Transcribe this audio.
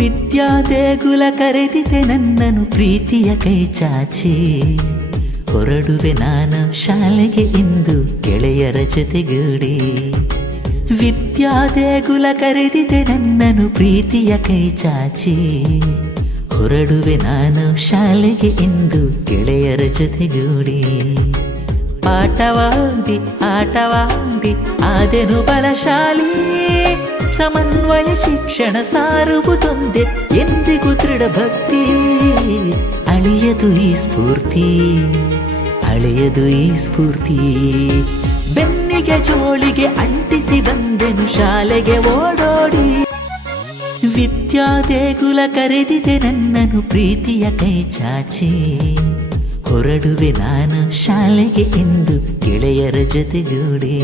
ವಿದ್ಯಾ ದೇಗುಲ ಕರೆದಿದೆ ನನ್ನನು ಪ್ರೀತಿಯ ಕೈ ಚಾಚಿ, ಹೊರಡುವೆ ನಾನು ಶಾಲೆಗೆ ಇಂದು ಗೆಳೆಯರ ಜೊತೆಗೂಡಿ. ವಿದ್ಯಾ ದೇಗುಲ ಕರೆದಿದೆ ನನ್ನನು ಪ್ರೀತಿಯ ಕೈ ಚಾಚಿ, ಹೊರಡುವೆ ನಾನು ಶಾಲೆಗೆ ಇಂದು ಗೆಳೆಯರ ಜೊತೆಗೂಡಿ. ಪಾಠವಾಡಿ ಆಟವಾಡಿ ಆದೆನು ಬಲಶಾಲಿ, ಸಮನ್ವಯ ಶಿಕ್ಷಣ ಸಾರುವುದೊಂದೇ ಎಂದಿಗೂ ದೃಢ ಭಕ್ತಿ. ಅಳಿಯದು ಈ ಸ್ಫೂರ್ತಿ, ಅಳೆಯದು ಈ ಸ್ಫೂರ್ತಿ. ಬೆನ್ನಿಗೆ ಜೋಳಿಗೆ ಅಂಟಿಸಿ ಬಂದೆನು ಶಾಲೆಗೆ ಓಡೋಡಿ. ವಿದ್ಯಾ ದೇಗುಲ ಕರೆದಿದೆ ನನ್ನನು ಪ್ರೀತಿಯ ಕೈ ಚಾಚಿ, ಹೊರಡುವೆ ನಾನು ಶಾಲೆಗೆ ಇಂದು ಗೆಳೆಯರ ಜೊತೆಗೂಡಿ.